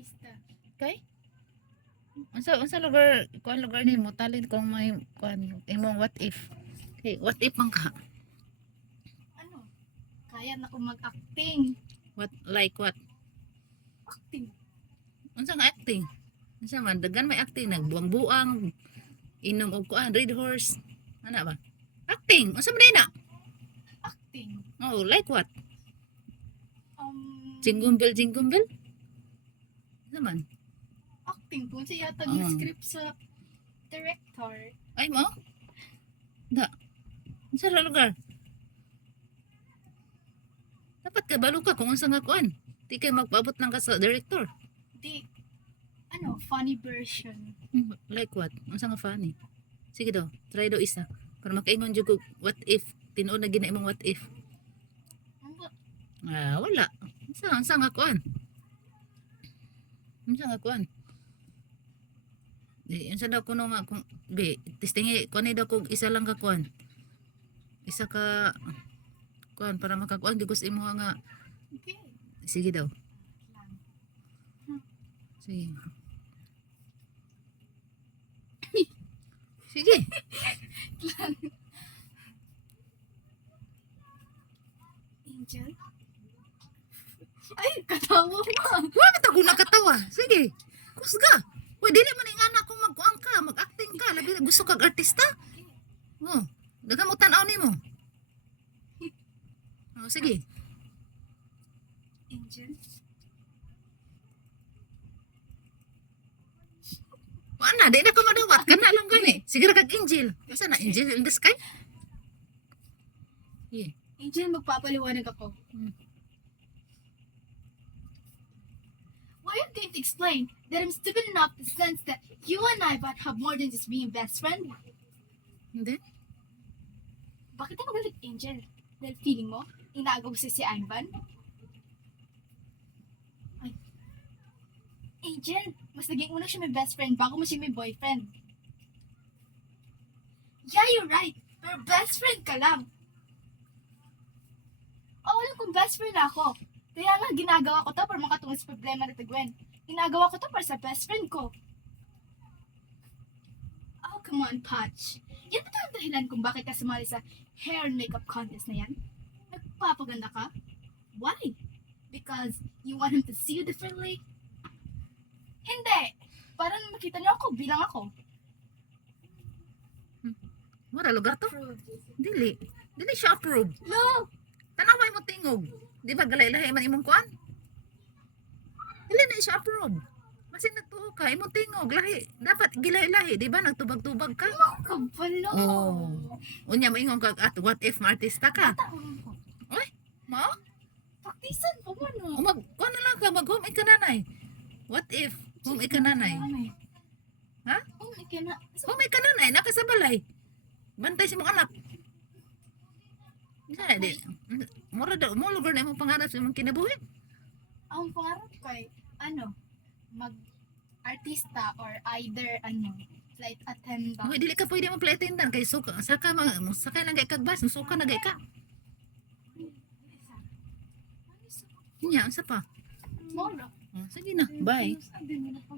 artista. Kay? Unsa lugar, kuan lugar nimo talent kung may kuan imong what if? Okay, what if man ka? Ano? Kaya na ko mag-acting. What like what? Acting. Unsa nga acting? Unsa man dagan may acting nagbuang-buang, inom og kuan red horse. Ana ba? Acting. Unsa man na? Acting. Oh, like what? Um, Jingle bell? Unsa man? acting po siya yata Ah. yung script sa director. Ay mo? Da. Unsa ra lugar? Dapat ka balo ka kung unsa nga kuan. Di kay magpaabot lang ka sa director. Di, funny version. Like what? Unsa nga funny? Sige daw, try daw isa. Para makaingon jud ko what if tinuod na gina imong what if. Ah, wala. Unsa nga kuan? Unsa nga kuan? Di, unsa daw kuno nga kung be, testingi kuan daw kog isa lang ka kuan. Isa ka kuan para makakuan gyud ko sa imo nga. Okay. Sige daw. Lang. Sige. Sige. Angel? Ay, katawa mo. Wa man ta ko nakatawa. Sige. Kusga. Uy, dili man ingana kung magkuan ka, mag-acting ka, labi na gusto kag artista. Oh, daga mo tan-aw nimo. Oh, sige. Angel? Wala, di na ko madawat. Kana lang gani. Sige ra kag angel. Asa na angel in the sky? Yeah. Angel, magpapaliwanag ako. Why are you going to explain that I'm stupid enough to sense that you and I but have more than just being best friend? Hindi. Bakit ako galit, Angel? Dahil feeling mo, inaagaw si Ivan? Ay. Angel, mas naging una siya may best friend bago mo siya may boyfriend. Yeah, you're right. Pero best friend ka lang. Oh, alam kong best friend ako. Kaya nga, ginagawa ko to para makatungo sa problema ni Gwen. Ginagawa ko to para sa best friend ko. Oh, come on, Patch. Yan ba ang dahilan kung bakit ka sumali sa hair and makeup contest na yan? Nagpapaganda ka? Why? Because you want him to see you differently? Hindi! Para makita niyo ako bilang ako. Mura lugar to? Dili. Dili siya approve. No! Tanaway mo tingog. Di ba galay-lahi man imong kuan? Dili na siya approve. Masing nagtuo ka, imong tingog lahi. Dapat gilay-lahi, di ba? Nagtubag-tubag ka. Kabalo! Oh. Unya mo ingon ka at what if artista ka? Taon ko. Oy, mo? Paktisan po mo, no? Mag kuan na lang ka mag-home ikananay. What if home ikananay? Ha? Oh, ika na. Home ikananay nakasabalay. Bantay si mong anak. Di. Mura daw mo lugar na imong pangarap sa imong kinabuhi. Ang pangarap ko ay, mag-artista or either, flight attendant. Uy, dili ka pwede mo play attendant kay suka saka sakay lang kay kag bus, suka na gay ka. Nya, unsa pa? Moro. Sige na, bye. Sabi mo na